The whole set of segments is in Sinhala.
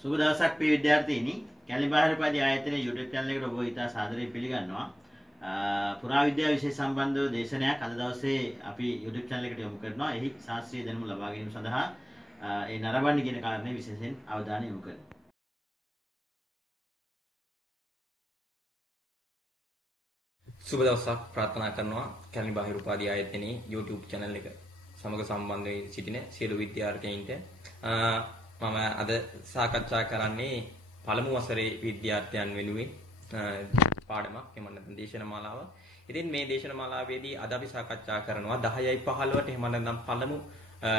සුබ දවසක් ප්‍රිය විද්‍යාර්ථීනි. කැලිබාහිරපදී ආයතනයේ YouTube channel එකට ඔබ ඉතා සාදරයෙන් පිළිගන්නවා. පුරාවිද්‍යාව විෂය සම්බන්ධව දේශනයක් අද දවසේ අපි YouTube channel එකට යොමු කරනවා. එහි ශාස්ත්‍රීය දැනුම ලබා ගැනීම සඳහා ඒ නරඹන්නේ කියන කාරණේ විශේෂයෙන් අවධානය යොමු කරනවා. සුබ දවසක් ප්‍රාර්ථනා කරනවා කැලිබාහිර උපාධි ආයතනයේ YouTube channel එක සමග සම්බන්ධ වෙ සිටින සියලු විද්‍යාර්ථීන්ට මම අද සාකච්ඡා කරන්නේ පළමු වසරේ විද්‍යාර්ථයන් වෙනුවෙන් පාඩමක් එහෙම නැත්නම් දේශනමාලාව. ඉතින් මේ දේශනමාලාවේදී අද අපි සාකච්ඡා කරනවා 10යි 15ට එහෙම නැත්නම් පළමු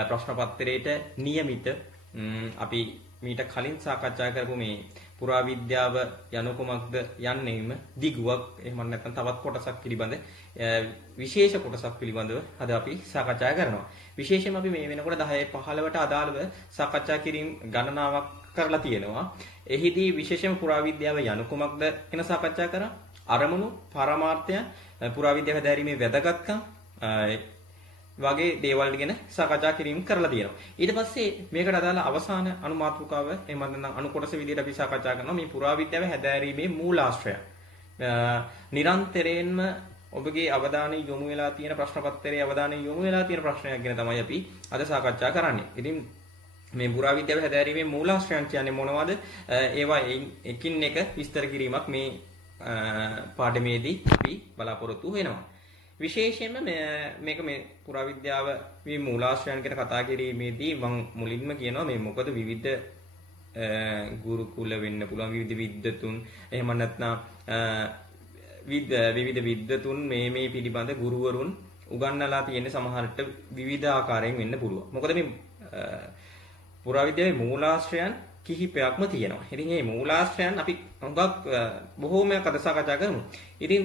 ප්‍රශ්න පත්‍රයේට નિયમિત අපි මීට කලින් සාකච්ඡා කරපු මේ පුරාවිද්‍යාව යනු කුමක්ද යන්නේම දිගුවක් එහෙම නැත්නම් තවත් කොටසක් පිළිබඳ විශේෂ කොටසක් පිළිබඳව අද අපි සාකච්ඡා කරනවා. විශේෂයෙන්ම අපි මේ වෙනකොට 10 15ට අදාළව සාකච්ඡා කිරීම ගණනාවක් කරලා තියෙනවා. එහිදී විශේෂයෙන්ම පුරාවිද්‍යාව යනු කුමක්ද කියන සාකච්ඡා කරා. අරමුණු, පරමාර්ථය, පුරාවිද්‍යාව හැදෑරීමේ වැදගත්කම් වගේ දේවල් ගැන සාකච්ඡා කිරීම කරලා තියෙනවා. ඊට පස්සේ මේකට අදාළ අවසාන අනුමාතෘකාව එහෙම නැත්නම් අනු කොටස විදිහට අපි සාකච්ඡා කරනවා මේ පුරාවිද්‍යාව හැදෑරීමේ මූලාශ්‍රය. නිරන්තරයෙන්ම ඔබගේ අවධානය යොමු වෙලා තියෙන ප්‍රශ්න පත්‍රයේ අවධානය යොමු වෙලා තියෙන ප්‍රශ්නයක් ගැන තමයි අපි අද සාකච්ඡා කරන්නේ. ඉතින් මේ පුරාවිද්‍යාව හැදෑරීමේ මූලාශ්‍රයන් කියන්නේ මොනවද? ඒවා එකින් එක විස්තර කිරීමක් මේ පාඩමේදී අපි බලාපොරොත්තු වෙනවා. විශේෂයෙන්ම මේක මේ පුරාවිද්‍යාව මේ මූලාශ්‍රයන් ගැන කතා කිරීමේදී මම මුලින්ම කියනවා මේ මොකද විවිධ ගුරුකුල වෙන්න පුළුවන් විවිධ විද්වතුන් එහෙම නැත්නම් විවිධ විද්වතුන් මේ පිළිබඳ ගුරුවරුන් උගන්වලා තියෙන සමහරට විවිධ ආකාරයෙන් වෙන්න පුළුවන්. මොකද මේ පුරාවිද්‍යාවේ මූලාශ්‍රයන් කිහිපයක්ම තියෙනවා. ඉතින් මේ මූලාශ්‍රයන් අපි හුඟක් බොහෝමයක් අද සාකච්ඡා කරමු. ඉතින්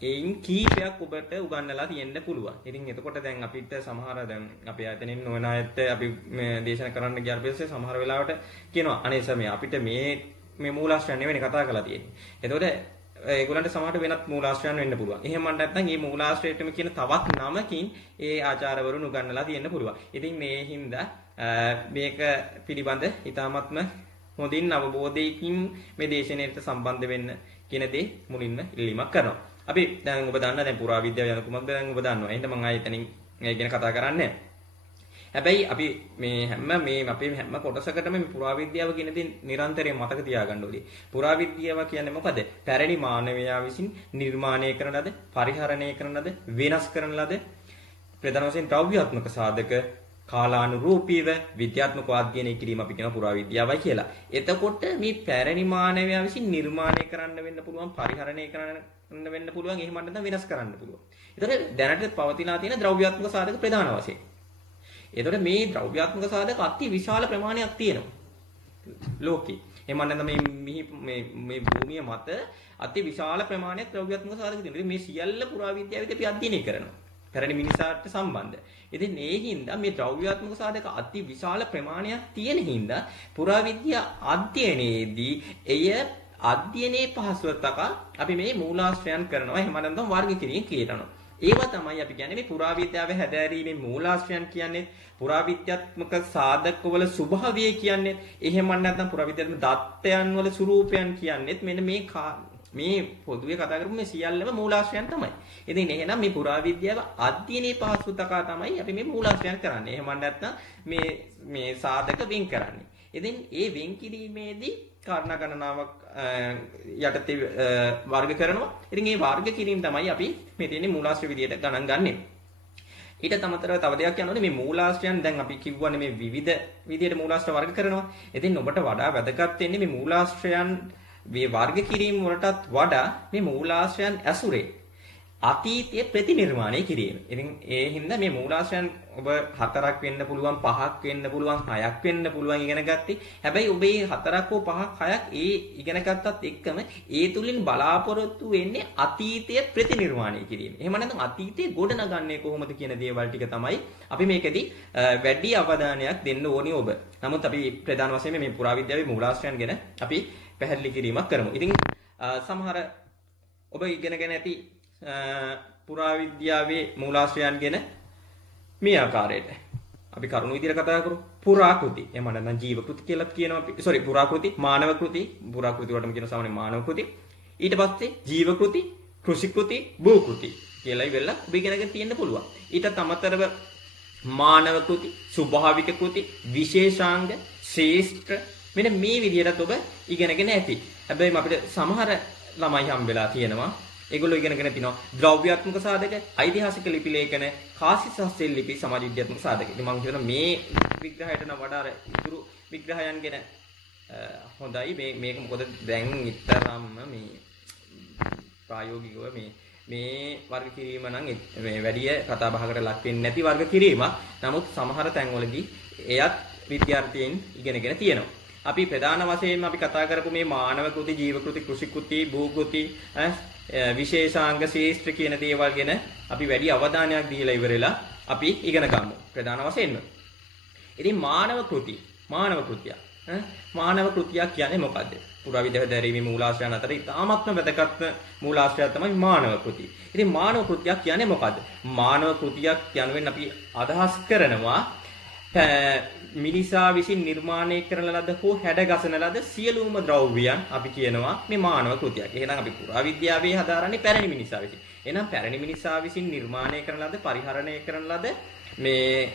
ඒයින් කීපයක් ඔබට උගන්වලා තියෙන්න පුළුවන්. ඉතින් එතකොට දැන් අපිට සමහර දැන් අපේ ආයතනෙන් නොවන අයත් අපි මේ දේශන කරන්න ගියාට පස්සේ සමහර වෙලාවට කියනවා අනේ සමේ අපිට මේ මූලාශ්‍රයන් නෙවෙයි කතා කරලා තියෙන්නේ. එතකොට ඒගොල්ලන්ට සමහරට වෙනත් මූලාශ්‍රයන් වෙන්න පුළුවන්. එහෙම නැත්නම් මේ මූලාශ්‍රයටම කියන තවත් නමකින් ඒ ආචාර්යවරුන් උගන්වලා තියෙන්න පුළුවන්. ඉතින් මේ හින්දා මේක පිළිබඳ ඉතාමත්ම හොඳින් අවබෝධයකින් මේ දේශනාවට සම්බන්ධ වෙන්න කියන දේ මුලින්ම ඉල්ලීමක් කරනවා. අපි දැන් ඔබ දන්නා දැන් පුරාවිද්‍යාව යන කුමක්ද දැන් ඔබ දන්නවා. එහෙනම් මම ආයෙතනින් මේ ගැන කතා කරන්නේ නැහැ. හැබැයි අපි මේ අපේ හැම කොටසකටම මේ පුරාවිද්‍යාව කියන දේ නිරන්තරයෙන් මතක තියාගන්න ඕනේ. පුරාවිද්‍යාව කියන්නේ මොකද? පැරණි මානවයා විසින් නිර්මාණය කරන ලද, පරිහරණය කරන ලද, වෙනස් කරන ලද ප්‍රධාන වශයෙන් ද්‍රව්‍යාත්මක සාධක කාලානුරූපීව විද්‍යාත්මක අධ්‍යයනය කිරීම අපි කියන පුරාවිද්‍යාවයි කියලා. එතකොට මේ පැරණි මානවයා විසින් නිර්මාණය කරන්න වෙන්න පුළුවන්, පරිහරණය කරන්න වෙන්න පුළුවන්, එහෙම නැත්නම් වෙනස් කරන්න පුළුවන්. එතකොට දැනට පවතිනා තියෙන ද්‍රව්‍යාත්මක සාධක ප්‍රධාන වශයෙන්. එතකොට මේ ද්‍රව්‍යාත්මක සාධක අති විශාල ප්‍රමාණයක් තියෙනවා ලෝකේ. එහෙම නැත්නම් මේ භූමිය මත අති විශාල ප්‍රමාණයක් ද්‍රව්‍යාත්මක සාධක තියෙනවා. මේ සියල්ල පුරාවිද්‍යාවේදී අපි අධ්‍යයනය කරනවා. පැරණි මිනිසාට සම්බන්ධ. ඉතින් ඒ හින්දා මේ ද්‍රව්‍යාත්මක සාධක අති විශාල ප්‍රමාණයක් තියෙන හින්දා පුරාවිද්‍යා අධ්‍යයනයේදී එය අධ්‍යයනයේ පහසුව තකා අපි මේ මූලාශ්‍රයන් කරනවා. එහෙම නැත්නම් වර්ග කිරීම කියනවා. ඒවා තමයි අපි කියන්නේ මේ පුරාවිද්‍යාවේ හැදෑරීමේ මූලාශ්‍රයන් කියන්නේ පුරාවිද්‍යාත්මක සාධකවල ස්වභාවය කියන්නේ එහෙම නැත්නම් පුරාවිද්‍යාත්මක දත්තයන් වල ස්වරූපයන් කියන්නේත් මෙන්න මේ පොදුවේ කතා කරපු මේ සියල්ලම මූලාශ්‍රයන් තමයි. ඉතින් එහෙනම් මේ පුරාවිද්‍යාව අධ්‍යයනයේ පහසු තකා තමයි අපි මේ මූලාශ්‍රයන් කරන්නේ. එහෙම නැත්නම් මේ සාධක වෙන් කරන්නේ. ඉතින් ඒ වෙන් කිරීමේදී කාරණා ගණනාවක් යටතේ වර්ග කරනවා. ඉතින් මේ වර්ග කිරීම තමයි අපි මේ තියෙන්නේ මූලාශ්‍ර විදියට ගණන් ගන්නෙ. ඊට තමතරව තව දෙයක් කියනෝනේ මේ මූලාශ්‍රයන් දැන් අපි කිව්වනේ මේ විවිධ විදියට මූලාශ්‍ර වර්ග කරනවා. ඉතින් ඔබට වඩා වැදගත් වෙන්නේ මේ මූලාශ්‍රයන් මේ වර්ග කිරීම වලටත් වඩා මේ මූලාශ්‍රයන් ඇසුරේ අතීතයේ ප්‍රතිනිර්මාණය කිරීම. ඉතින් ඒ හින්දා මේ මූලාශ්‍රයන් ඔබ 4ක් වෙන්න පුළුවන් 5ක් වෙන්න පුළුවන් 6ක් වෙන්න පුළුවන් ඉගෙන ගත්තේ. හැබැයි ඔබ මේ 4ක් හෝ 5ක් 6ක් ඒ ඉගෙන ගත්තත් එක්කම ඒ තුලින් බලාපොරොත්තු වෙන්නේ අතීතයේ ප්‍රතිනිර්මාණය කිරීම. එහෙම නැත්නම් අතීතයේ ගොඩනගන්නේ කොහොමද කියන දේවල් ටික තමයි අපි මේකෙදී වැඩි අවධානයක් දෙන්න ඕනේ ඔබ. නමුත් අපි ප්‍රධාන වශයෙන් මේ පුරාවිද්‍යාවේ මූලාශ්‍රයන් ගැන අපි පැහැදිලි කිරීමක් කරමු. ඉතින් සමහර ඔබ ඉගෙනගෙන ඇති පුරාවිද්‍යාවේ මූලාශ්‍රයන් ගැන මේ ආකාරයට අපි කරුණු විදිහට කතා කරමු. පුරාකෘති. එහෙම නැත්නම් ජීවකෘති කියලා කියනවා. සෝරි පුරාකෘති, මානවකෘති. පුරාකෘති වලටම කියන සාමාන්‍ය මානවකෘති. ඊට පස්සේ ජීවකෘති, කෘෂිකෘති, භූකෘති කියලා ඉවෙලා ඔබ ඉගෙනගෙන තියෙන්න පුළුවන්. ඊටත් අමතරව මානවකෘති, ස්වභාවික කෘති, විශේෂාංග, ශ්‍රේෂ්ඨ මෙන්න මේ විදිහට ඔබ ඉගෙනගෙන ඇති. හැබැයි අපිට සමහර ළමයි හම්බෙලා තියෙනවා. ඒගොල්ලෝ ඉගෙනගෙන තිනවා ද්‍රව්‍යාත්මක සාධක, ඓතිහාසික ලිපි ලේඛන, කාසි ශාස්ත්‍රීය ලිපි, සමාජ විද්‍යාත්මක සාධක. ඉතින් මම හිතනවා මේ විග්‍රහයට නම් වඩා අර ඉතුරු විග්‍රහයන් ගැන හොඳයි. මේක මොකද දැන් ඊතරම්ම මේ ප්‍රායෝගිකව මේ වර්ග කිරීම නම් මේ වැඩි කතා බහකට ලක් වෙන්නේ නැති වර්ග කිරීමක්. නමුත් සමහර තැන්වලදී එයත් විද්‍යාර්ථීන් ඉගෙනගෙන තියෙනවා. අපි ප්‍රධාන වශයෙන්ම අපි කතා කරපු මේ මානව කෘති, ජීව කෘති, කෘෂි කෘති, භූ කෘති, විශේෂාංග, ශේෂ්ත්‍ර කියන දේවල් ගැන අපි වැඩි අවධානයක් දීලා ඉවරලා අපි ඉගෙන ගමු ප්‍රධාන වශයෙන්ම. ඉතින් මානව කෘති, මානව කෘතිය. මානව කෘතිය කියන්නේ මොකද්ද? පුරාවිද්‍යාව දැරීමේ මූලාශ්‍රයන් අතර ඉතාමත්ම වැදගත් මූලාශ්‍රය තමයි මානව කෘතිය. ඉතින් මානව කෘතිය කියන්නේ මොකද්ද? මානව කෘතියක් කියනවෙන් අපි අදහස් කරනවා මිනිසා විසින් නිර්මාණය කරන ලද හෝ හැඩගසන ලද සියලුම ද්‍රව්‍යයන් අපි කියනවා මේ මානව කෘතියක්. එහෙනම් අපි පුරාවිද්‍යාවේ හදාරන්නේ පැරණි මිනිසා විසින්. එහෙනම් පැරණි මිනිසා විසින් නිර්මාණය කරන ලද, පරිහරණය කරන ලද මේ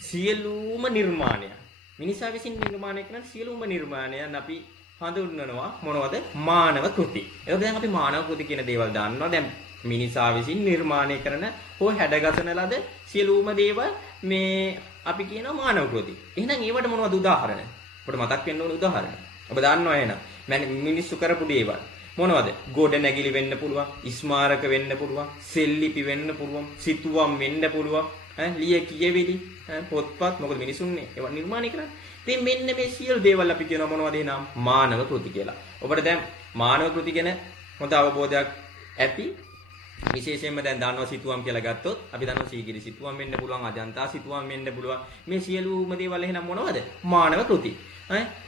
සියලුම නිර්මාණයන්, මිනිසා විසින් නිර්මාණය කරන සියලුම නිර්මාණයන් අපි හඳුන්වනවා මොනවද? මානව කෘති. ඒක දැන් අපි මානව කෘති කියන දේවල් දන්නවා. දැන් මිනිසා විසින් නිර්මාණය කරන හෝ හැඩගසන ලද සියලුම දේවල් මේ අපි කියනවා මානව කෘති. එහෙනම් ඒවට මොනවද උදාහරණ? අපිට මතක් වෙන්න ඕන උදාහරණ. ඔබ දන්නවා එහෙනම් මිනිස්සු කරපු දේවල් මොනවද? ගොඩ නැගිලි වෙන්න පුළුවන්, ස්මාරක වෙන්න පුළුවන්, සෙල්ලිපි වෙන්න පුළුවන්, සිතුවම් වෙන්න පුළුවන්, ලිය කියවිලි, පොත්පත්. මොකද මිනිසුන්නේ ඒවා නිර්මාණය කරන්නේ. ඉතින් මෙන්න මේ සියලු දේවල් අපි කියනවා මොනවද එහෙනම්? මානව කෘති කියලා. ඔබට දැන් මානව කෘති ගැන හොඳ අවබෝධයක් ඇති. විශේෂයෙන්ම දැන් දන්නවා සිතුවම් කියලා ගත්තොත් අපි දන්නවා සීගිරි සිතුවම් වෙන්න පුළුවන්, අජන්තා සිතුවම් වෙන්න පුළුවන්. මේ සියලුම දේවල් එහෙනම් මොනවද? මානව කෘති.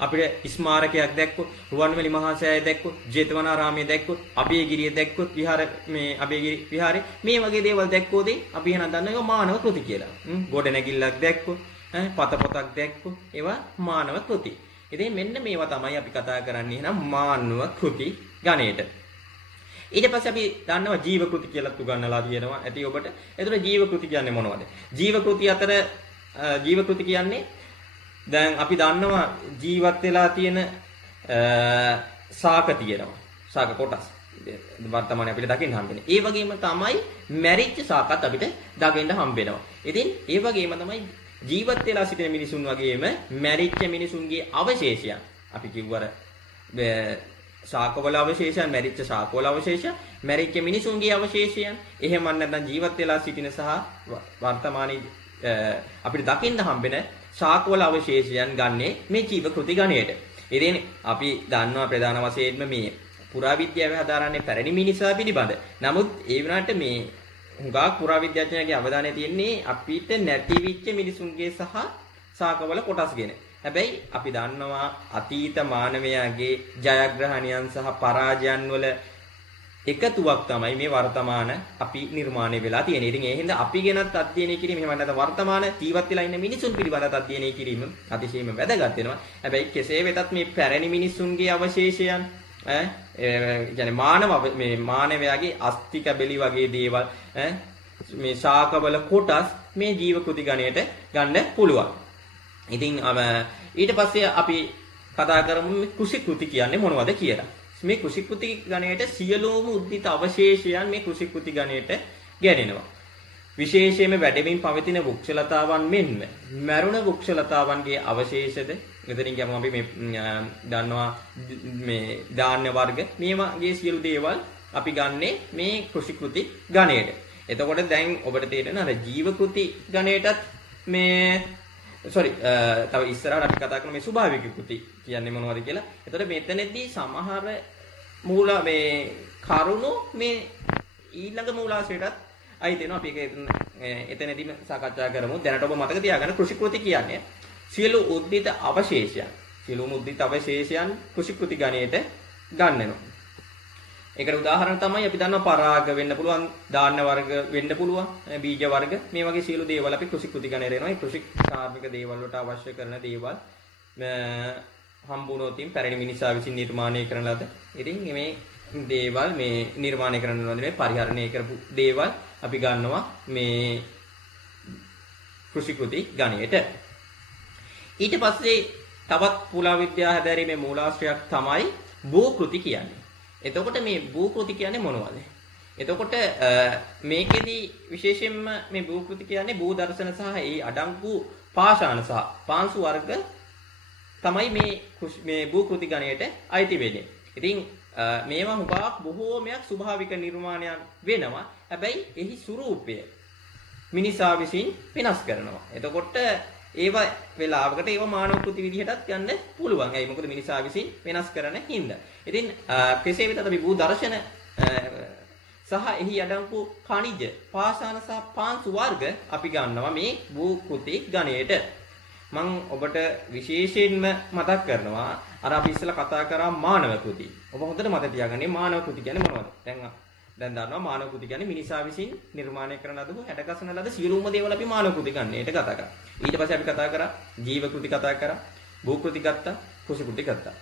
අපිට ස්මාරකයක් දැක්කොත්, රුවන්වැලි මහා සෑය දැක්කොත්, ජේතවනාරාමයේ දැක්කොත්, අබේගිරිය දැක්කොත්, මේ අබේගිරි විහාරේ මේ වගේ දේවල් දැක්කොත් අපි එහෙනම් දන්නවා ඒවා මානව කෘති කියලා. ගොඩ නැගිල්ලක් දැක්කොත්, පතපොතක් දැක්කොත් ඒවා මානව කෘති. ඉතින් මෙන්න මේවා තමයි අපි කතා කරන්නේ එහෙනම් මානව කෘති ගණයට. ඊට පස්සේ අපි දන්නවා ජීව කෘති කියලා උගන්වලා තියෙනවා ඇති ඔබට. එතකොට ජීව කෘති කියන්නේ මොනවද? ජීව කෘති අතර ජීව කෘති කියන්නේ දැන් අපි දන්නවා ජීවත් වෙලා තියෙන ශාක තියෙනවා. ශාක කොටස්. වර්තමානයේ අපිට දකින්න හම්බෙන්නේ. ඒ වගේම තමයි මැරිච්ච ශාකත් අපිට දකින්න හම්බෙනවා. ඉතින් ඒ වගේම තමයි ජීවත් වෙලා සිටින මිනිසුන් වගේම මැරිච්ච මිනිසුන්ගේ අවශේෂයන් අපි කිව්වර ශාකවල අවශේෂයන්, මැරිච්ච ශාකවල අවශේෂයන්, මැරිච්ච මිනිසුන්ගේ අවශේෂයන්, එහෙම නැත්නම් ජීවත් වෙලා සිටින සහ වර්තමානයේ අපිට දකින්න හම්බෙන ශාකවල අවශේෂයන් ගන්නේ මේ ජීව කෘති ගණයට. ඉතින් අපි දන්නවා ප්‍රධාන වශයෙන්ම මේ පුරාවිද්‍යාවේ හදාරන්නේ පැරණි මිනිසා පිළිබඳ. නමුත් ඒ වුණාට මේ හුඟක් පුරාවිද්‍යාඥයන්ගේ අවධානය තියෙන්නේ අපිට නැතිවිච්ච මිනිසුන්ගේ සහ ශාකවල කොටස් ගැන. හැබැයි අපි දන්නවා අතීත මානවයාගේ ජයග්‍රහණයන් සහ පරාජයන් වල එකතුවක් තමයි මේ වර්තමාන අපි නිර්මාණය වෙලා තියෙන්නේ. ඉතින් ඒ හින්දා අපි ගැනත් අධ්‍යයනය කිරීම එහෙම නැත්නම් වර්තමාන ජීවත් වෙලා ඉන්න මිනිසුන් පිළිබඳව අධ්‍යයනය කිරීම අතිශයින්ම වැදගත් වෙනවා. හැබැයි කෙසේ වෙතත් මේ පැරණි මිනිසුන්ගේ අවශේෂයන් කියන්නේ මානවයාගේ අස්තික බෙලි වගේ දේවල් මේ ශාකවල කොටස් මේ ජීව කෘති ගණයට ගන්න පුළුවන්. ඉතින් ඊට පස්සේ අපි කතා කරමු මේ කෘෂි කෘති කියන්නේ මොනවද කියලා. මේ කෘෂි කෘති ගණයට සියලුම උද්දිත අවශේෂයන් මේ කෘෂි කෘති ගණයට ගැනෙනවා. විශේෂයෙන්ම වැඩමින් පවතින වෘක්ෂලතාවන් මෙන්ම මරුණ වෘක්ෂලතාවන්ගේ අවශේෂද මෙතනින් කියමු අපි මේ දන්නවා මේ ධාන්‍ය වර්ග මේවාගේ සියලු දේවල් අපි ගන්නෙ මේ කෘෂි කෘති ගණයට. එතකොට දැන් ඔබට තේරෙන අර ජීව කෘති ගණයටත් මේ තව ඉස්සරහට අපි කතා කරමු මේ ස්වභාවික කෘති කියන්නේ මොනවද කියලා. එතකොට මෙතනදී සමහර මූල මේ කරුණු මේ ඊළඟ මූලාශ්‍රයටත් අයිති වෙනවා. අපි ඒක එතනදීම සාකච්ඡා කරමු. දැනට ඔබ මතක තියාගන්න කෘෂි කෘති කියන්නේ සියලු උද්දිත අවශේෂයන්. සියලුම උද්දිත අවශේෂයන් කෘෂි කෘති ගණයට ගන්නවා. ඒකට උදාහරණ තමයි අපි දන්නවා පරාග වෙන්න පුළුවන්, ධාන්‍ය වර්ග වෙන්න පුළුවන්, බීජ වර්ග මේ වගේ සියලු දේවල් අපි කෘෂි කෘති ගණයට එනවා. ඒ කෘෂි කාර්මික දේවල් වලට අවශ්‍ය කරන දේවල් හම්බුනොතින් පැරණි මිනිසා විසින් නිර්මාණය කරන ලද. ඉතින් මේ දේවල් මේ නිර්මාණය කරන ලද මේ පරිහරණය කරපු දේවල් අපි ගන්නවා මේ කෘෂි කෘති ගණයට. ඊට පස්සේ තවත් පුරාවිද්‍යා හැදෑරීමේ මූලාශ්‍රයක් තමයි භූකෘති කියන්නේ. එතකොට මේ භූකෘති කියන්නේ මොනවද? එතකොට මේකෙදි විශේෂයෙන්ම මේ භූකෘති කියන්නේ භූ දර්ශන සහ ඒ අඩංගු පාෂාණ සහ පාංශු වර්ග තමයි මේ භූකෘති ගණයට අයිති වෙන්නේ. ඉතින් මේවා හුඟක් බොහෝමයක් ස්වභාවික නිර්මාණයන් වෙනවා. හැබැයි එහි ස්වරූපය මිනිසා විසින් වෙනස් කරනවා. එතකොට ඒව වෙලාවකට ඒව මානව කෘති විදිහටත් ගන්න පුළුවන්. ඒයි මොකද මිනිසා විසින් වෙනස් කරන හින්දා. ඉතින් කෙසේ වෙතත් අපි භූ දර්ශන සහ එහි අඩංගු khනිජ, පාෂාණ සහ පාංශු වර්ග අපි ගන්නවා මේ භූ කෘති ගණයට. මම ඔබට විශේෂයෙන්ම මතක් කරනවා අර අපි ඉස්සෙල්ලා කතා කරා මානව කෘති. ඔබ හොඳට මතක තියාගන්න මානව කෘති කියන්නේ මොනවද? දැන් දන්නවා මානව කෘති කියන්නේ මිනිසා විසින් නිර්මාණය කරන ලද හැඩගස්න ලද සියලුම දේවල් අපි මානව කෘති ගන්නේට කතා කරා. ඊට පස්සේ අපි කතා කරා ජීව කෘති කතා කරා, භූ කෘති ගත්තා, කෘෂි කෘති ගත්තා.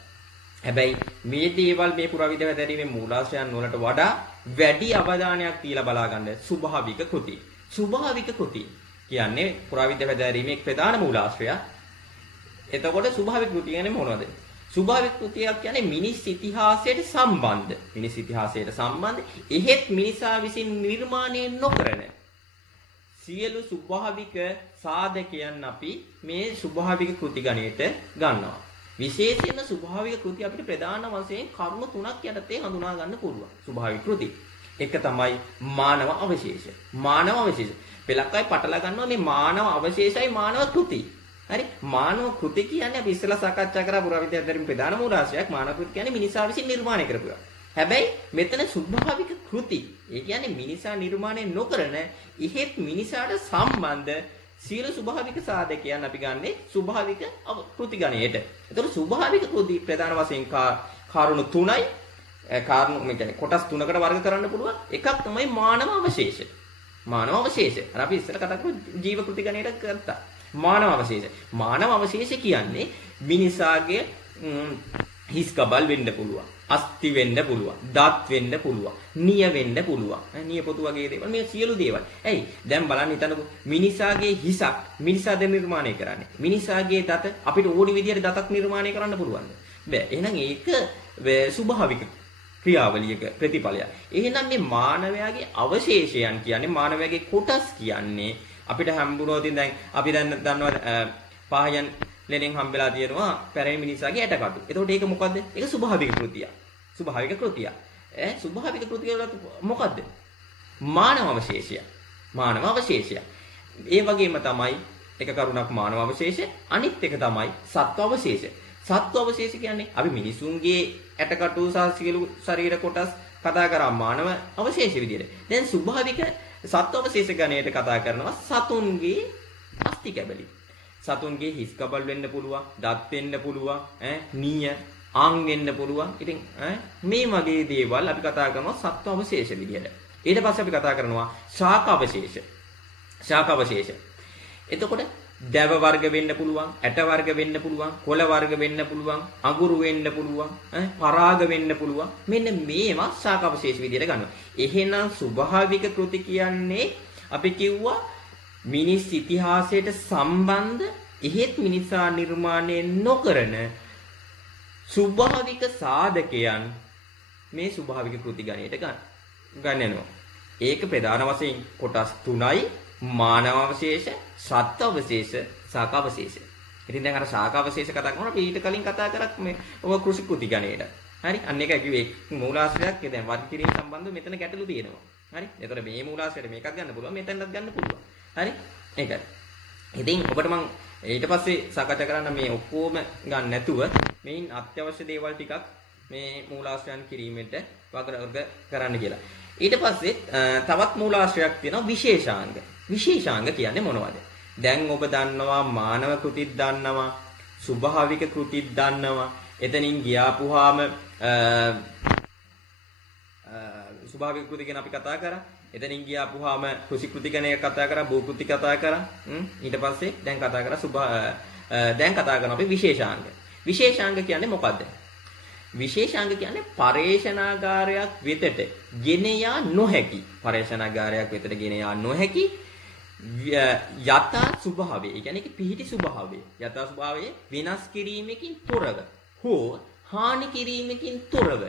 හැබැයි මේ දේවල් මේ පුරාවිද්‍යාව හැදෑරීමේ මූලාශ්‍රයන් වලට වඩා වැඩි අවධානයක් තියලා බලා ගන්න ස්වභාවික කෘති. ස්වභාවික කෘති කියන්නේ පුරාවිද්‍යාව හැදෑරීමේ ප්‍රධාන මූලාශ්‍රය. එතකොට ස්වභාවික කෘති කියන්නේ මොනවද? ස්වභාවික කෘතියක් කියන්නේ මිනිස් ඉතිහාසයට සම්බන්ධ. මිනිස් ඉතිහාසයට සම්බන්ධ එහෙත් මිනිසා විසින් නිර්මාණය නොකරන සියලු ස්වභාවික සාධකයන් අපි මේ ස්වභාවික කෘති ගණයට ගන්නවා. විශේෂයෙන්ම ස්වභාවික කෘති අපිට ප්‍රධාන වශයෙන් කරුණු තුනක් යටතේ හඳුනා ගන්න පුළුවන්. ස්වභාවික කෘති. එක තමයි මානව අවශේෂ. මානව අවශේෂ. පෙළක් අය පටල ගන්නවා මේ මානව අවශේෂයි මානව කෘති. හරි මානව කෘති කියන්නේ අපි ඉස්සෙල්ලා සාකච්ඡා කරා පුරාවිද්‍යාව හැදෑරීමේ ප්‍රධාන මූලාශ්‍රයක්. මානව කෘති කියන්නේ මිනිසා විසින් නිර්මාණය කරපු ඒවා. හැබැයි මෙතන ස්වභාවික කෘති. ඒ කියන්නේ මිනිසා නිර්මාණය නොකරන ඉහෙත් මිනිසාට සම්බන්ධ සියලු ස්වභාවික සාධකයන් අපි ගන්නෙ ස්වභාවික කෘති ගණයට. ඒතකොට ස්වභාවික කෘති ප්‍රධාන වශයෙන් කාරණු තුනයි. කාරණු මේ කියන්නේ කොටස් තුනකට වර්ග කරන්න පුළුවන්. එකක් තමයි මානව අවශේෂ. මානව අවශේෂ. අර අපි ඉස්සෙල්ලා කතා කරපු ජීව කෘති ගණයට ගත්තා. මානව අවශේෂ. මානව අවශේෂ කියන්නේ මිනිසාගේ හිස් කබල් වෙන්න පුළුවන්. අස්ති වෙන්න පුළුවන්. දත් වෙන්න පුළුවන්. නිය වෙන්න පුළුවන්. නිය පොතු වගේ දේවල් මේ සියලු දේවල්. ඇයි? දැන් බලන්න හිතන්නකෝ මිනිසාගේ හිසක් මිනිසා දැන් නිර්මාණය කරන්නේ. මිනිසාගේ දත අපිට ඕනි විදිහට දතක් නිර්මාණය කරන්න පුළුවන්ද? බෑ. එහෙනම් ඒක ස්වභාවික ක්‍රියාවලියක ප්‍රතිඵලයක්. එහෙනම් මේ මානවයාගේ අවශේෂයන් කියන්නේ මානවයාගේ කොටස් කියන්නේ අපිට හම්බුනොත් දැන් අපි දැන් දන්නවා පායන් ලෙනින් හම්බෙලා තියෙනවා පැරණි මිනිසාගේ ඇටකටු. එතකොට ඒක මොකද්ද? ඒක ස්වභාවික කෘතියක්. ස්වභාවික කෘතියක්. ස්වභාවික කෘතිය වල මොකද්ද? මානව අවශේෂය. මානව අවශේෂය. ඒ වගේම තමයි එක කරුණක් මානව අවශේෂ, අනිත් එක තමයි සත්ව අවශේෂ. සත්ව අවශේෂ කියන්නේ අපි මිනිසුන්ගේ ඇටකටු සහ සියලු ශරීර කොටස් කතා කරා මානව අවශේෂ විදියට. දැන් ස්වභාවික සත්ව අවශේෂ ගණයට කතා කරනවා සතුන්ගේ අස්ති කැබලි. සතුන්ගේ හිස් කබල් වෙන්න පුළුවන්, දත් වෙන්න පුළුවන්, නීය, ආන් වෙන්න පුළුවන්. ඉතින් මේ වගේ දේවල් අපි කතා කරනවා සත්ව අවශේෂ විදියට. ඊට පස්සේ අපි කතා කරනවා ශාක අවශේෂ. ශාක අවශේෂ. එතකොට දැව වර්ග වෙන්න පුළුවන්, ඇට වර්ග වෙන්න පුළුවන්, කොළ වර්ග වෙන්න පුළුවන්, අඟුරු වෙන්න පුළුවන්, පරාග වෙන්න පුළුවන්. මෙන්න මේවා ශාක අවශේෂ විදියට ගන්නවා. එහෙනම් ස්වභාවික කෘති කියන්නේ අපි කිව්වා මිනිස් ඉතිහාසයට සම්බන්ධ එහෙත් මිනිසා නිර්මාණය නොකරන ස්වභාවික සාධකයන් මේ ස්වභාවික කෘති ගණයට ගන්නනවා. ඒක ප්‍රධාන වශයෙන් කොටස් 3යි මානව අවශේෂ, සත්ත්ව අවශේෂ, ශාක අවශේෂ. ඉතින් දැන් අර ශාක අවශේෂ කතා කරනවා අපි ඊට කලින් කතා කරක් මේ ඔබ කෘෂි කෘති ගණයට. හරි අන්න එකයි කිව්වේ මූලාශ්‍රයක් දැන් වර්ග කිරීම සම්බන්ධව මෙතන ගැටලු තියෙනවා. හරි එතකොට මේ මූලාශ්‍රයට මේකක් ගන්න පුළුවන් මෙතනවත් ගන්න පුළුවන්. හරි ඒකයි. ඉතින් ඔබට මම ඊට පස්සේ සාකච්ඡා කරන්න මේ ඔක්කොම ගන්න නැතුව මේන් අත්‍යවශ්‍ය දේවල් ටිකක් මේ මූලාශ්‍රයන් කිරීමෙට වග කරන්න කියලා. ඊට පස්සේ තවත් මූලාශ්‍රයක් තියෙනවා විශේෂාංග. විශේෂාංග කියන්නේ මොනවද? දැන් ඔබ දන්නවා මානව කෘතිත් දන්නවා, ස්වභාවික කෘතිත් දන්නවා. එතනින් ගියාපුවාම ස්වභාවික කෘති ගැන අපි කතා කරා. එතනින් ගියාපුවාම කෘෂි කෘති ගැන කතා කරා, භූ කෘති කතා කරා. ඊට පස්සේ දැන් කතා කරා දැන් කතා කරනවා අපි විශේෂාංග. විශේෂාංග කියන්නේ මොකද්ද? විශේෂාංග කියන්නේ පරේෂණාගාරයක් වෙතට ගෙන යා නොහැකි. පරේෂණාගාරයක් වෙතට ගෙන යා නොහැකි යථා ස්වභාවය. ඒ කියන්නේ ඒක පිහිටි ස්වභාවය. යථා ස්වභාවය වෙනස් කිරීමකින් තොරව හෝ හානි කිරීමකින් තොරව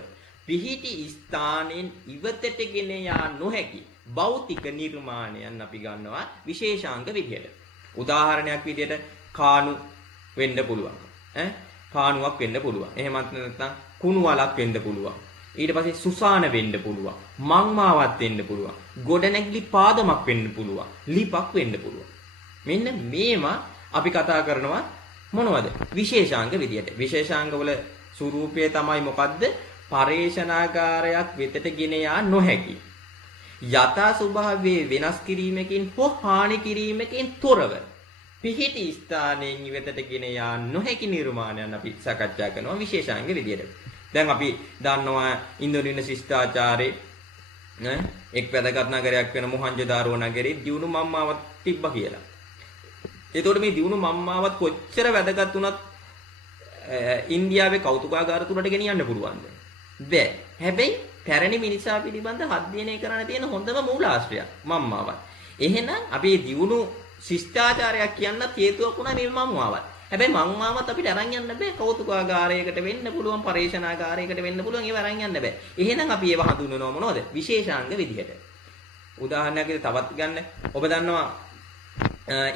පිහිටි ස්ථානෙන් ඉවතට ගෙන යා නොහැකි භෞතික නිර්මාණයන් අපි ගන්නවා විශේෂාංග විදියට. උදාහරණයක් විදියට කාණු වෙන්න පුළුවන්. කාණුවක් වෙන්න පුළුවන්. එහෙමත් නැත්නම් කුණු වලක් වෙන්න පුළුවන්. ඊට පස්සේ සුසාන වෙන්න පුළුවන්. මංමාවත් වෙන්න පුළුවන්. ගොඩනැගිලි පාදමක් වෙන්න පුළුවන්. ලිපක් වෙන්න පුළුවන්. මෙන්න මේවා අපි කතා කරනවා මොනවද? විශේෂාංග විදියට. විශේෂාංග වල ස්වરૂපය තමයි මොකද්ද? පරේෂණාගාරයක් වෙතට ගෙන යා නොහැකි. යථා ස්වභාවයේ වෙනස් කිරීමකින් හෝ හානි කිරීමකින් තොරව පිහිටි ස්ථානයෙන් ඉවතට ගෙන යා නොහැකි නිර්මාණයන් අපි සාකච්ඡා කරනවා විශේෂාංග විදියට. දැන් අපි දන්නවා ඉන්දෝනීසියානු ශිෂ්ටාචාරයේ එක් වැදගත් නගරයක් වෙන මොහන්ජදාරෝ නගරේ දියුණු මම්මාවත් තිබ්බා කියලා. එතකොට මේ දියුණු මම්මාවත් කොච්චර වැදගත් වුණත් ඉන්දියාවේ කෞතුකාගාර තුලට ගෙනියන්න පුළුවන්ද? බැහැ. හැබැයි පැරණි මිනිසා පිළිබඳ අධ්‍යයනය කරන්න තියෙන හොඳම මූලාශ්‍රයක් මම්මාවත්. එහෙනම් අපි දියුණු ශිෂ්ටාචාරයක් කියන්නත් හේතුවක් වුණා මේ මම්මාවත්. හැබැයි මම්මාවත් අපිට අරන් යන්න බෑ. කෞතුකාගාරයකට වෙන්න පුළුවන්, පරේෂණාගාරයකට වෙන්න පුළුවන්. ඒව අරන් යන්න බෑ. එහෙනම් අපි ඒව හඳුන්වනවා මොනවද? විශේෂාංග විදිහට. උදාහරණයක් විදිහට තවත් ගන්න. ඔබ දන්නවා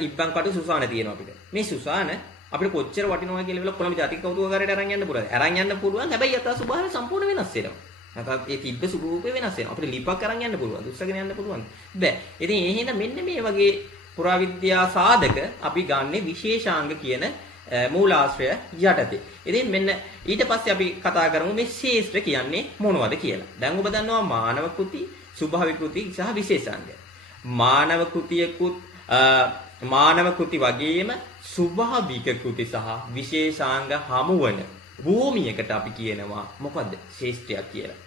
ඉබ්බන් කටු සුසාන තියෙනවා අපිට. මේ සුසාන අපිට කොච්චර වටිනවා කියලා වෙලා කොළඹ ජාතික කෞතුකාගාරයට අරන් යන්න පුළුවන්. අරන් යන්න පුළුවන්. හැබැයි යථා ස්වභාවය සම්පූර්ණ වෙනස් වෙනවා. නැත්නම් ඒ තිබ්බ ස්වරූපේ වෙනස් වෙනවා. අපිට ලිපක් අරන් යන්න පුළුවන්. දුස්සගෙන යන්න පුළුවන්. බෑ. ඉතින් එහෙනම් මෙන්න මේ වගේ පුරාවිද්‍යා සාධක අපි ගන්නෙ විශේෂාංග කියන මූලාශ්‍රය යටතේ. ඉතින් මෙන්න ඊට පස්සේ අපි කතා කරමු මේ ශේෂ්ත්‍ර කියන්නේ මොනවද කියලා. දැන් ඔබ දන්නවා මානව කෘති, ස්වභාවික කෘති සහ විශේෂාංග. මානව කෘති වගේම ස්වභාවික කෘති සහ විශේෂාංග හමුවන භූමියකට අපි කියනවා මොකද්ද? ශේෂ්ත්‍රයක් කියලා.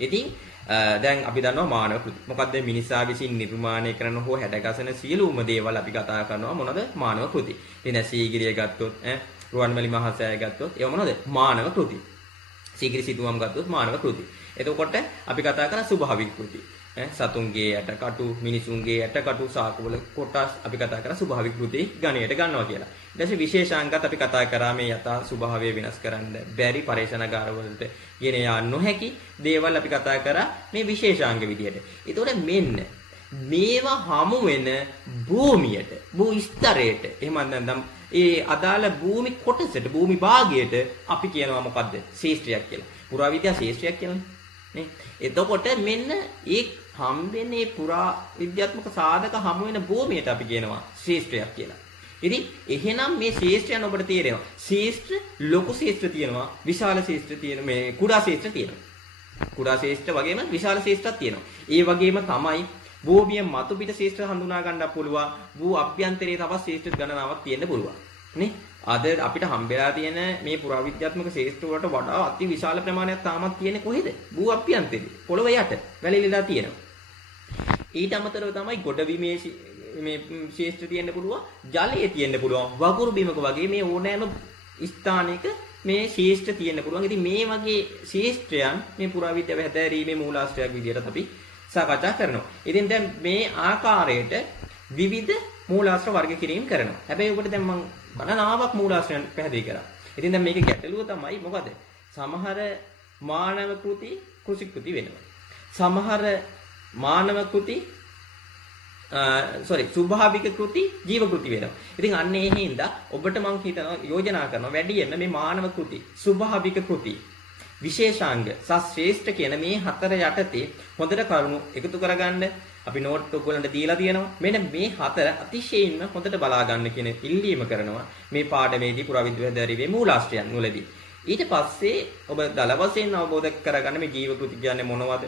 ඉතින් දැන් අපි දන්නවා මානව කෘති. මොකද්ද මිනිසා විසින් නිර්මාණය කරන හෝ හැඩගසන සියලුම දේවල් අපි කතා කරනවා මොනවද? මානව කෘති. ඉතින් සීගිරිය ගත්තොත් රුවන්මැලි මහසෑය ගත්තොත් ඒව මොනවද? මානව කෘති. සීගිරි සිතුවම් ගත්තොත් මානව කෘති. එතකොට අපි කතා කරා ස්වභාවික කෘති. සතුන්ගේ යටකටු, මිනිසුන්ගේ යටකටු, සාකවල කොටස් අපි කතා කරා ස්වභාවික කෘති ගණයට ගන්නවා කියලා. ඊට පස්සේ විශේෂාංගත් අපි කතා කරා මේ යථා ස්වභාවය වෙනස් කරන්න බැරි පරේෂණාගාර වලට ගෙන යා නොහැකි දේවල් අපි කතා කරා මේ විශේෂාංග විදියට. ඒතකොට මෙන්න මේවා හමු වෙන භූමියට, භූ ස්තරයට, එහෙම නැත්නම් ඒ අදාළ භූමි කොටසට, භූමි භාගයට අපි කියනවා මොකද්ද? ශේෂ්ත්‍රයක් කියලා. පුරාවිද්‍යා ශේෂ්ත්‍රයක් කියලානේ. නේ? එතකොට මෙන්න ඒ හම්බෙන්නේ පුරා විද්‍යාත්මක සාධක හමු වෙන භූමියට අපි කියනවා ශේෂ්ත්‍රයක් කියලා. ඉතින් එහෙනම් මේ ශේෂ්ත්‍රයන් ඔබට තේරෙනවා. ශේෂ්ත්‍ර ලොකු ශේෂ්ත්‍ර තියෙනවා, විශාල ශේෂ්ත්‍ර තියෙනවා, මේ කුඩා ශේෂ්ත්‍ර තියෙනවා. කුඩා ශේෂ්ත්‍ර වගේම විශාල ශේෂ්ත්‍රත් තියෙනවා. ඒ වගේම තමයි භූමිය මතු පිට ශේෂ්ත්‍ර හඳුනා ගන්න පුළුවන්. භූ අභ්‍යන්තරයේ තවත් ශේෂ්ත්‍ර ගණනාවක් තියෙන්න පුළුවන්. නේ? අද අපිට හම්බෙලා තියෙන මේ පුරාවිද්‍යාත්මක ශේෂ්ත්‍ර වලට වඩා අති විශාල ප්‍රමාණයක් තාමත් තියෙන්නේ කොහෙද? භූ අභ්‍යන්තරයේ. පොළොව යට වැලිලිලා තියෙනවා. ඊට අමතරව තමයි ගොඩබිමේ මේ ශේෂ්ත්‍ර තියෙන්න පුළුවන්, ජලයේ තියෙන්න පුළුවන්, වගුරු බිමක වගේ මේ ඕනෑම ස්ථානයක මේ ශේෂ්ත්‍ර තියෙන්න පුළුවන්. ඉතින් මේ වගේ ශේෂ්ත්‍රයන් මේ පුරාවිද්‍යාව හැදෑරීමේ මූලාශ්‍රයක් විදිහට අපි සාකච්ඡා කරනවා. ඉතින් දැන් මේ ආකාරයට විවිධ මූලාශ්‍ර වර්ග කිරීම කරනවා. හැබැයි ඔබට දැන් මම ගණනාවක් මූලාශ්‍රයන් පැහැදිලි කරා. ඉතින් දැන් මේකේ ගැටලුව තමයි මොකද? සමහර මානව කෘති කෘෂි කෘති වෙනවා. සමහර මානව කෘති ස්වභාවික කෘති ජීව කෘති වෙනවා. ඉතින් අන්න ඒ හින්දා ඔබට මම හිතනවා යෝජනා කරනවා වැඩියෙන්ම මේ මානව කෘති, ස්වභාවික කෘති, විශේෂාංග සහ ශ්‍රේෂ්ඨ කියන මේ හතර යටතේ හොඳට කරුණු එකතු කරගන්න අපි නෝට් ඔයගොල්ලන්ට දීලා තියෙනවා. මෙන්න මේ හතර අතිශයින්ම හොඳට බලා ගන්න කියන ඉල්ලීම කරනවා මේ පාඩමේදී පුරාවිද්‍යාව හැදෑරීමේ මූලාශ්‍රයන් වලදී. ඊට පස්සේ ඔබ දල වශයෙන් අවබෝධ කරගන්න මේ ජීව කෘති කියන්නේ මොනවද?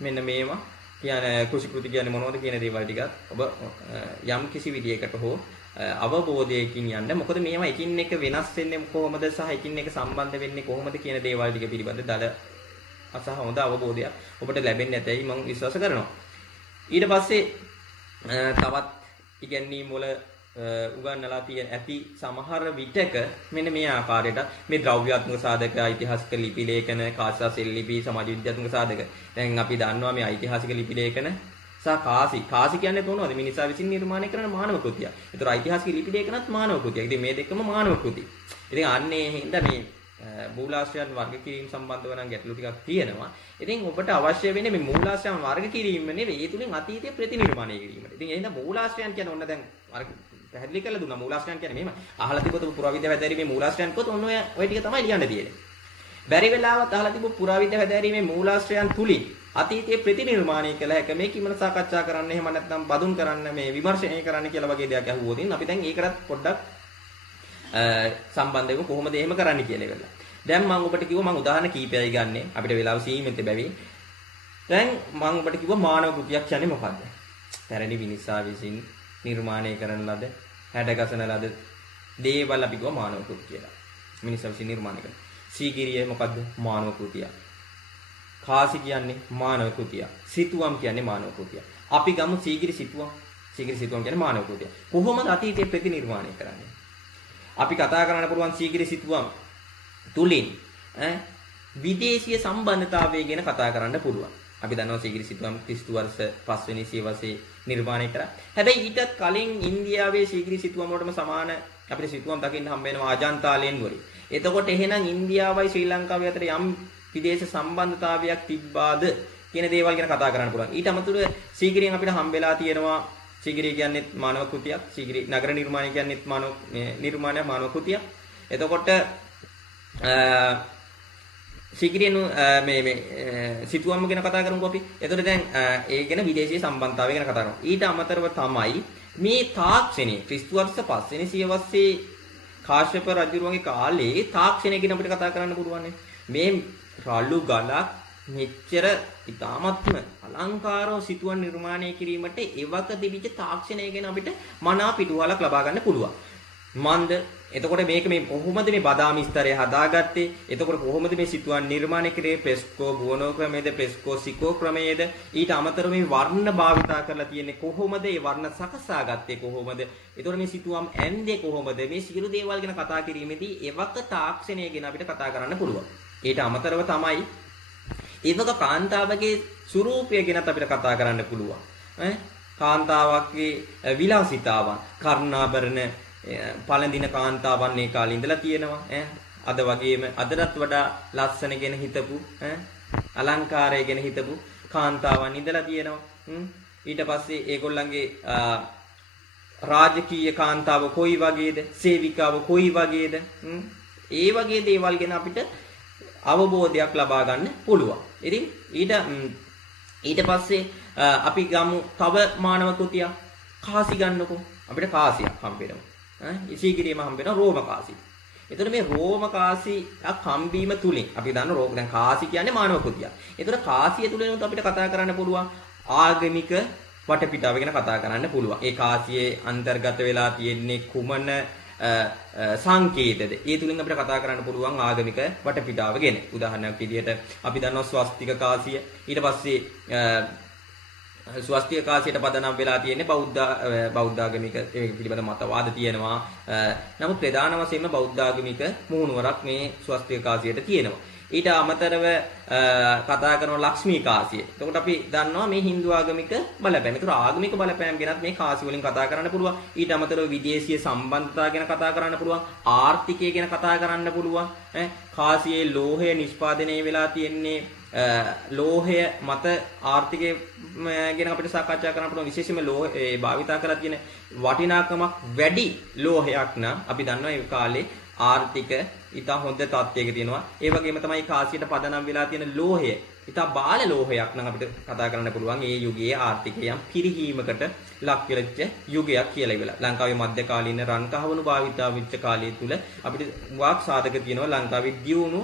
මෙන්න මේවා කියන්නේ කෘෂි කෘති කියන්නේ මොනවද කියන දේවල් ටිකත් ඔබ යම් කිසි විදියකට හෝ අවබෝධයකින් යන්න. මොකද මේවා එකින් එක වෙනස් වෙන්නේ කොහොමද සහ එකින් එක සම්බන්ධ වෙන්නේ කොහොමද කියන දේවල් ටික පිළිබඳ දල අසහ හොඳ අවබෝධයක් ඔබට ලැබෙන්නේ නැතයි මම විශ්වාස කරනවා. ඊට පස්සේ තවත් ඉගැන්වීම් වල උගන්වලා තියෙන ඇති සමහර විටක මෙන්න මේ ආකාරයට මේ ද්‍රව්‍යාත්මක සාධක ඓතිහාසික ලිපි ලේඛන කාසා සෙල් ලිපි සමාජ විද්‍යාත්මක සාධක දැන් අපි දන්නවා මේ ඓතිහාසික ලිපි ලේඛන සහ කාසි කියන්නේ තෝරනවාද මිනිසා විසින් නිර්මාණය කරන මානව කෘතිය. ඒතර ඓතිහාසික ලිපි ලේඛනත් මානව කෘතියක්. ඉතින් මේ දෙකම මානව කෘති. ඉතින් අන්නේ හින්දා මේ මූලාශ්‍රයන් වර්ග කිරීම සම්බන්ධව නම් ගැටලු ටිකක් තියෙනවා. ඉතින් ඔබට අවශ්‍ය වෙන්නේ මේ මූලාශ්‍රයන් වර්ග කිරීම නෙවෙයි ඒ තුලින් අතීතයේ ප්‍රතිනිර්මාණය කිරීමට. ඉතින් එහෙනම් මූලාශ්‍රයන් කියන්නේ ඔන්න දැන් පැහැදිලි කරලා දුන්නා. මූලාශ්‍රයන් කියන්නේ මෙහෙම. අහලා තිබ්බොත් පුරාවිද්‍යාව හැදෑරීමේ මූලාශ්‍රයන් කොත් ඔන්න ඔය ටික තමයි ලියන්න තියෙන්නේ. බැරි වෙලාවත් අහලා තිබ්බොත් පුරාවිද්‍යාව හැදෑරීමේ මූලාශ්‍රයන් තුලින් අතීතයේ ප්‍රතිනිර්මාණය කළ හැක මේ කිමන සාකච්ඡා කරන්න එහෙම නැත්නම් බඳුන් කරන්න මේ විමර්ශනය කරන්න කියලා වගේ දෙයක් අහුවොත් අපි දැන් ඒකටත් පොඩ්ඩක් සම්බන්ධ වෙමු කොහොමද එහෙම කරන්න කියලා එකලා. දැන් මම ඔබට කිව්වා මම උදාහරණ කීපයයි ගන්නෙ අපිට වෙලාව සීමිත බැවි. දැන් මම ඔබට කිව්වා මානව කෘතියක් කියන්නේ මොකද්ද? පැරණි මිනිසා විසින් නිර්මාණය කරන ලද හැඩගසන ලද දේවල් අපි කිව්වා මානව කෘති කියලා. මිනිසා විසින් නිර්මාණය කරන. සීගිරිය මොකද්ද? මානව කෘතිය. කාසි කියන්නේ මානව කෘතිය. සිතුවම් කියන්නේ මානව කෘතිය. අපි ගමු සීගිරි සිතුවම්. සීගිරි සිතුවම් කියන්නේ මානව කෘතිය. කොහොමද අතීතයේ ප්‍රතිනිර්මාණය කරන්නේ? අපි කතා කරන්න පුළුවන් සීගිරි සිතුවම් තුලින් විදේශීය සම්බන්ධතාවය ගැන කතා කරන්න පුළුවන්. අපි දන්නවා සීගිරි සිතුවම් 30 වර්ෂ පස්වෙනි සියවසේ නිර්මාණය කරා. හැබැයි ඊටත් කලින් ඉන්දියාවේ සීගිරි සිතුවම් වලටම සමාන අපිට සිතුවම් දකින්න හම්බ වෙනවා අජන්තා ලෙන් වලින්. එතකොට එහෙනම් ඉන්දියාවයි ශ්‍රී ලංකාවයි අතර යම් විදේශ සම්බන්ධතාවයක් තිබ්බාද කියන දේවල් ගැන කතා කරන්න පුළුවන්. ඊට අමතරව සීගිරියෙන් අපිට හම්බෙලා තියෙනවා සීගිරිය කියන්නේ මානව කෘතියක්. සීගිරි නගර නිර්මාණය කියන්නේ මානව කෘතියක්. එතකොට සීගිරියන් මේ සිතුවම්ම ගැන කතා කරමුකෝ අපි. එතකොට දැන් ඒ ගැන විදේශීය සම්බන්ධතාවය ගැන කතා කරනවා. ඊට අමතරව තමයි මේ තාක්ෂණය ක්‍රිස්තු වර්ෂ 5 වෙනි සියවසේ කාශ්‍යප රජුරුවන්ගේ කාලේ තාක්ෂණය ගැන අපිට කතා කරන්න පුළුවන්. මේ රළු ගලක් මෙච්චර ඉතාමත්ම අලංකාරව සිතුවම් නිර්මාණය කිරීමට එවක තිබිච්ච තාක්ෂණය ගැන අපිට මනා පිටුවලක් ලබා ගන්න පුළුවන්. මන්ද එතකොට මේක මේ කොහොමද මේ බදාමි ස්තරය හදාගත්තේ? එතකොට කොහොමද මේ සිතුවම් නිර්මාණය කරේ? Fresco බුවනෝ ක්‍රමයේද fresco සිකෝ ක්‍රමයේද? ඊට අමතරව මේ වර්ණ භාවිතා කරලා තියෙන්නේ කොහොමද? මේ වර්ණ සකසා ගත්තේ කොහොමද? එතකොට මේ සිතුවම් ඇන්දේ කොහොමද? මේ සියලු දේවල් ගැන කතා කිරීමේදී එවක තාක්ෂණය ගැන අපිට කතා කරන්න පුළුවන්. ඊට අමතරව තමයි ඒවක කාන්තාවගේ ස්වරූපය ගැනත් අපිට කතා කරන්න පුළුවන්. කාන්තාවක්ගේ විලාසිතාවන්, කර්ණාභරණ පළඳින කාන්තාවන් මේ කාලේ ඉඳලා තියෙනවා. අද වගේම අදටත් වඩා ලස්සන ගැන හිතපු අලංකාරය ගැන හිතපු කාන්තාවන් ඉඳලා තියෙනවා. ඊට පස්සේ ඒගොල්ලන්ගේ රාජකීය කාන්තාව කොයි වගේද? සේවිකාව කොයි වගේද? ඒ වගේ දේවල් ගැන අපිට අවබෝධයක් ලබා ගන්න පුළුවන්. ඉතින් ඊට පස්සේ අපි ගමු තව මානව කෘතියක් කාසි ගන්නකො. අපිට කාසියක් හම්බෙනවා. ඉසීගිරියම හම්බෙනවා රෝම කාසි. එතකොට මේ රෝම කාසියක් හම්බීම තුලින් අපි දන්න දැන් කාසි කියන්නේ මානව කෘතියක්. එතකොට කාසිය තුලින් අපිට කතා කරන්න පුළුවන් ආගමික වටපිටාව ගැන කතා කරන්න පුළුවන්. ඒ කාසියේ අන්තර්ගත වෙලා තියෙන්නේ කුමන සංකේතද? ඒ තුලින් අපිට කතා කරන්න පුළුවන් ආගමික වටපිටාව ගැන. උදාහරණයක් විදිහට අපි දන්නවා ස්වස්තික කාසිය. ඊට පස්සේ ස්වස්තික කාසියට පදනම් වෙලා තියෙන්නේ බෞද්ධාගමික ඒක පිළිබඳ මතවාද තියෙනවා. නමුත් ප්‍රධාන වශයෙන්ම බෞද්ධාගමික මුහුණුවරක් මේ ස්වස්තික කාසියට තියෙනවා. ඊට අමතරව කතා කරන ලක්ෂ්මී කාසිය. එතකොට අපි දන්නවා මේ Hindu ආගමික බලපෑම. ඒතර ආගමික බලපෑම ගැනත් මේ කාසි වලින් කතා කරන්න පුළුවන්. ඊට අමතරව විදේශීය සම්බන්ධතා ගැන කතා කරන්න පුළුවන්. ආර්ථිකය ගැන කතා කරන්න පුළුවන්. කාසියේ ලෝහය නිෂ්පාදනය වෙලා තියෙන්නේ ලෝහය මත ආර්ථිකය ගැන අපිට සාකච්ඡා කරන්න පුළුවන්. විශේෂයෙන්ම ලෝහය භාවිතා කරලා තියෙන වටිනාකමක් වැඩි ලෝහයක් නම් අපි දන්නවා ඒ කාලේ ආර්ථික ඉතා හොඳ තත්ත්වයක තියෙනවා. ඒ වගේම තමයි කාසියට පදනම් වෙලා තියෙන ලෝහය ඉතා බාල ලෝහයක් නම් අපිට කතා කරන්න පුළුවන්. ඒ යුගයේ ආර්ථිකය යම් පිරිහීමකට ලක් වෙච්ච යුගයක් කියලා ඉවලා. ලංකාවේ මධ්‍ය කාලීන රන් කහවණු භාවිතා වෙච්ච කාලය තුල අපිට වාක් සාධක තියෙනවා ලංකාවේ දියුණු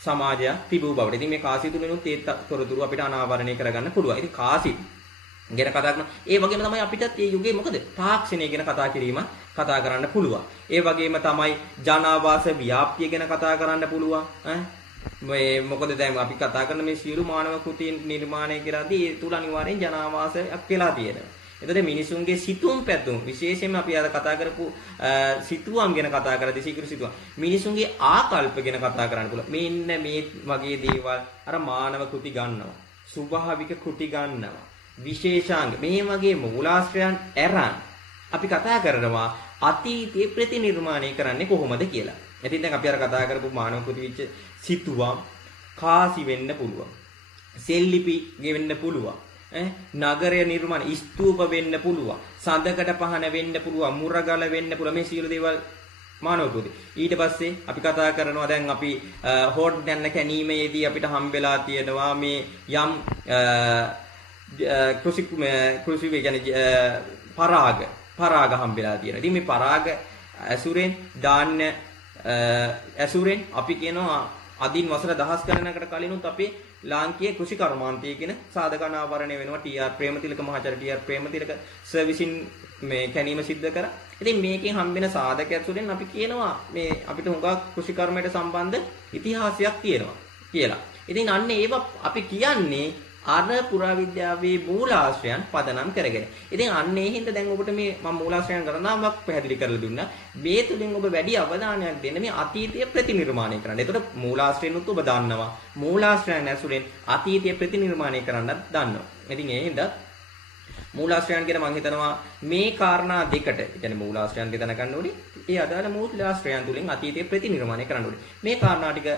සමාජයක් තිබූ බවට. ඉතින් මේ කාසිය තුලිනුත් ඒ තොරතුරු අපිට අනාවරණය කරගන්න පුළුවන්. ඉතින් කාසි ගැන කතා කරනවා. ඒ වගේම තමයි අපිටත් මේ යුගයේ මොකද තාක්ෂණය ගැන කතා කරන්න පුළුවන්. ඒ වගේම තමයි ජනාවාස ව්‍යාප්තිය ගැන කතා කරන්න පුළුවන්. මේ මොකද දැන් අපි කතා කරන මේ සියලු මානව කෘතීන් නිර්මාණය කරද්දී ඒ තුල අනිවාර්යෙන් ජනාවාසයක් වෙලා තියෙනවා. එතකොට මිනිසුන්ගේ සිතුම් පැතුම් විශේෂයෙන්ම අපි අද කතා කරපු සිතුවම් ගැන කතා කරද්දී සීකරු සිතුවම් මිනිසුන්ගේ ආකල්ප ගැන කතා කරන්න පුළුවන්. මෙන්න මේ වගේ දේවල් අර මානව කෘති ගන්නවා. ස්වභාවික කෘති ගන්නවා. විශේෂාංග මේ වගේ මූලාශ්‍රයන් ඇරන් අපි කතා කරනවා අතීතයේ ප්‍රතිනිර්මාණය කරන්නේ කොහොමද කියලා. ඉතින් දැන් අපි අර කතා කරපු මානව කෘති විච සිතුවම් කාසි වෙන්න පුළුවන්. සෙල්ලිපි ගෙවෙන්න පුළුවන්. නගරය නිර්මාණ ස්තූප වෙන්න පුළුවන්. සඳකඩ පහන වෙන්න පුළුවන්. මුරගල වෙන්න පුළුවන්. මේ සියලු දේවල් මානව කෘති. ඊට පස්සේ අපි කතා කරනවා දැන් අපි හෝඩ් යන කැණීමේදී අපිට හම්බෙලා තියෙනවා මේ යම් කෘෂි කියන්නේ පරාග හම්බෙලා තියෙනවා. ඉතින් මේ පරාග ඇසුරෙන් දාන්න ඇසුරෙන් අපි කියනවා අදින් වසර දහස් ගණනකට කලිනුත් අපේ ලාංකීය කෘෂි කර්මාන්තය කියන සාධකනාවරණය වෙනවා ටීආර් ප්‍රේමතිලක මහාචාර්ය ටීආර් ප්‍රේමතිලක සර්විසින් මේ කැණීම සිද්ධ කරා. ඉතින් මේකෙන් හම්බෙන සාධක ඇසුරෙන් අපි කියනවා මේ අපිට හුඟක් කෘෂි කර්මයට සම්බන්ධ ඉතිහාසයක් තියෙනවා කියලා. ඉතින් අන්න ඒව අපි කියන්නේ අර පුරාවිද්‍යාවේ මූලාශ්‍රයන් පදනම් කරගෙන. ඉතින් අන්න ඒ හින්දා දැන් ඔබට මේ මම මූලාශ්‍රයන් ගණනාවක් පැහැදිලි කරලා දුන්නා. මේ තුලින් ඔබ වැඩි අවධානයක් දෙන්න මේ අතීතය ප්‍රතිනිර්මාණය කරන්න. එතකොට මූලාශ්‍රයන්ුත් ඔබ දන්නවා. මූලාශ්‍රයන් ඇසුරෙන් අතීතය ප්‍රතිනිර්මාණය කරන්නත් දන්නවා. ඉතින් ඒ හින්දා මූලාශ්‍රයන් කියන මම හිතනවා මේ කාරණා දෙකට, ඒ කියන්නේ මූලාශ්‍රයන් දෙක දැනගන්න ඕනේ. ඒ අදාළ මූලාශ්‍රයන් තුලින් අතීතයේ ප්‍රතිනිර්මාණය කරන්න ඕනේ. මේ කාරණා ටික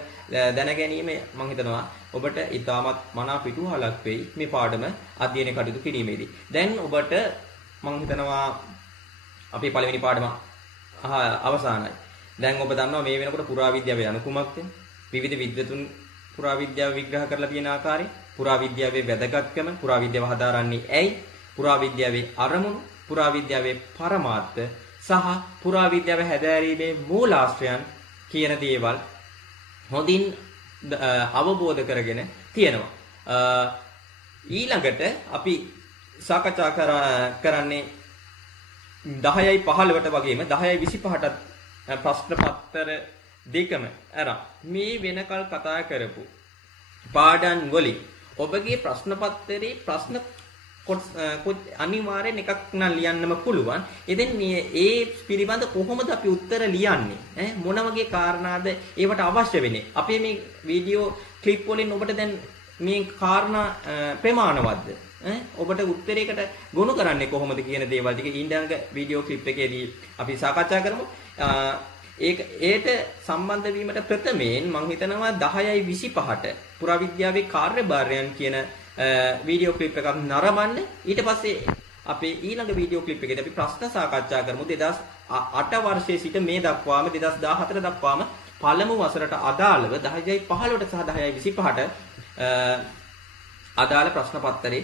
දැන ගැනීම මම හිතනවා ඔබට ඉතාමත් මනා පිටුහලක් වෙයි මේ පාඩම අධ්‍යයනය කටයුතු කිරීමේදී. දැන් ඔබට මම හිතනවා අපේ පළවෙනි පාඩම අවසానයි. දැන් ඔබ දන්නවා මේ වෙනකොට පුරාවිද්‍යාව යන කුමක්ද? විවිධ විද්වතුන් පුරාවිද්‍යාව විග්‍රහ කරලා තියෙන ආකාරය, පුරාවිද්‍යාවේ වැදගත්කම, පුරාවිද්‍යාව හදාරන්නේ ඇයි? පුරාවිද්‍යාවේ අරමුණු, පුරාවිද්‍යාවේ පරමාර්ථ සහ පුරාවිද්‍යාව හැදෑරීමේ මූලාශ්‍රයන් කියන දේවල් හොඳින් අවබෝධ කරගෙන තියෙනවා. ඊළඟට අපි සාකච්ඡා කරන්නේ 10යි 15ට වගේම 10යි 25ටත් ප්‍රශ්න පත්‍ර දෙකම අරන් මේ වෙනකල් කතා කරපු පාඩම් වලින් ඔබගේ ප්‍රශ්න පත්‍රයේ ප්‍රශ්න අනිවාර්යෙන් එකක් නම් ලියන්නම පුළුවන්. ඉතින් ඒ පිළිබඳ කොහොමද අපි උත්තර ලියන්නේ? මොන වගේ කාරණාද ඒවට අවශ්‍ය වෙන්නේ? අපේ මේ වීඩියෝ ක්ලිප් වලින් ඔබට දැන් මේ කාරණා ප්‍රමාණවත්ද? ඔබට උත්තරයකට ගොනු කරන්නේ කොහොමද කියන දේවල් ටික ඊළඟ වීඩියෝ ක්ලිප් එකේදී අපි සාකච්ඡා කරමු. ඒට සම්බන්ධ වීමට ප්‍රථමයෙන් මම හිතනවා 10යි 25ට පුරාවිද්‍යාවේ කාර්යභාරයන් කියන වීඩියෝ ක්ලිප් එකක් නරඹන්න. ඊට පස්සේ අපේ ඊළඟ වීඩියෝ ක්ලිප් එකේදී අපි ප්‍රශ්න සාකච්ඡා කරමු 2008 වර්ෂයේ සිට මේ දක්වාම 2014 දක්වාම පළමු වසරට අදාළව 10යි 15ට සහ 10යි 25ට අදාළ ප්‍රශ්න පත්‍රයේ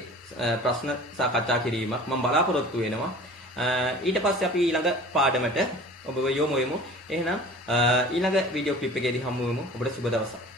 ප්‍රශ්න සාකච්ඡා කිරීමක් මම බලාපොරොත්තු වෙනවා. ඊට පස්සේ අපි ඊළඟ පාඩමට ඔබව යොමු වෙමු. එහෙනම් ඊළඟ වීඩියෝ ක්ලිප් එකේදී හමු වෙමු. ඔබට සුබ දවසක්.